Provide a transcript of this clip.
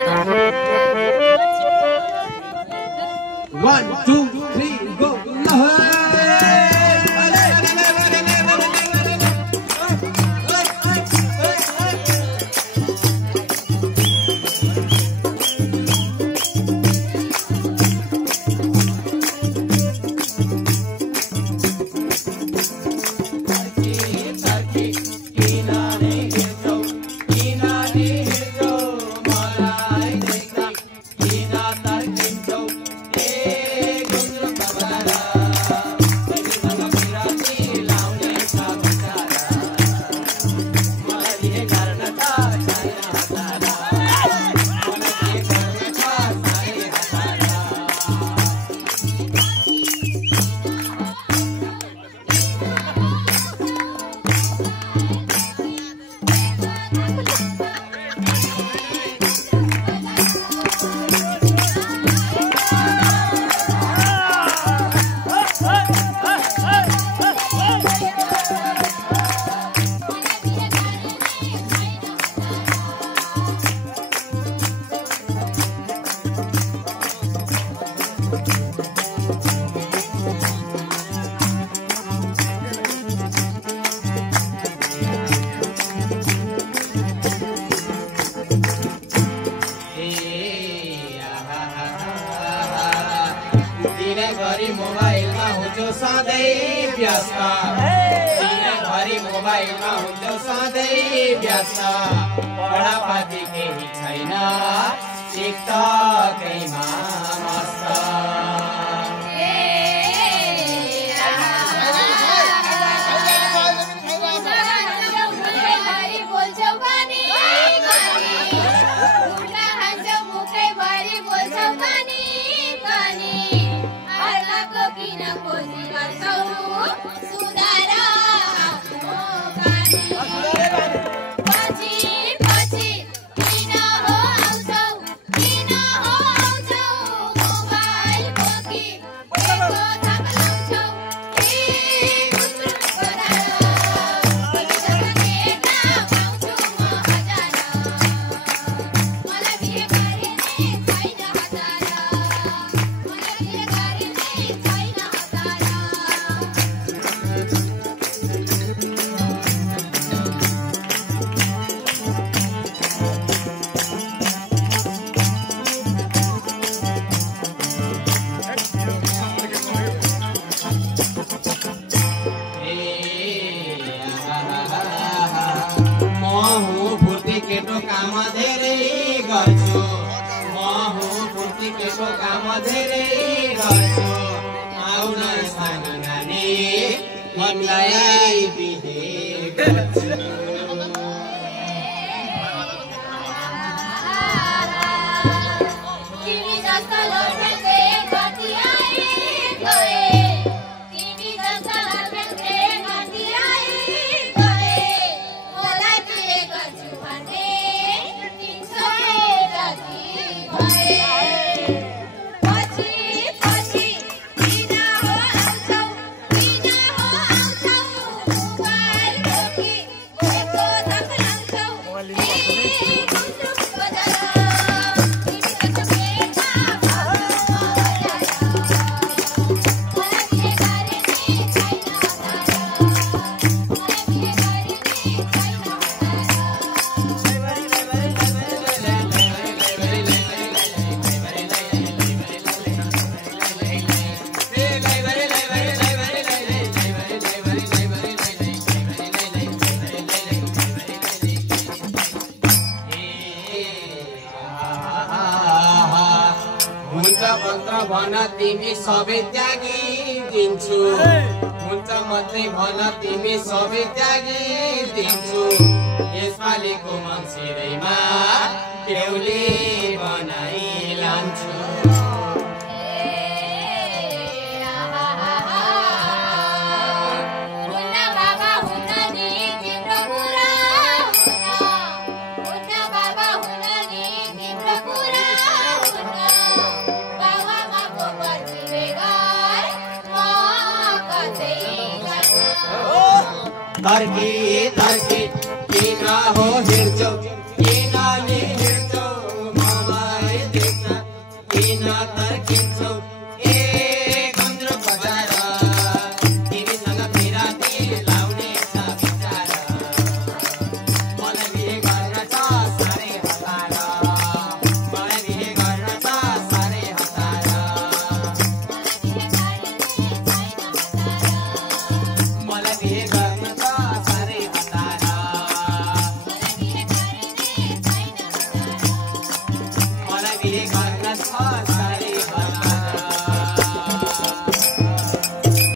1, 2, 3, go! दिनभरि मोबाइलमा हुन्छु सधैँ व्यस्त दिनभरि मोबाइलमा हुन्छु सधैँ व्यस्त पढापाती केही छैन टिकटकैमा मस्त काम धेरै गर्छु म हुँ फुर्ती केको काम धेरै गर्छु आउन सानो नानी तिमीलाई बिहे गर्छु तिमी जस्तो लोटे गति आए गए तिमी जस्तो लोटे गति आए गए मलाई बिहे गर्छु भने भन तिमी सबै त्यागी दिन्छु हुन्छ मात्रै भन तिमी सबै त्यागी दिन्छु यसपालिको मङ्सिरमा बेहुली बनाई लान्छु तर्की तर्की किन हो हिँड्छौ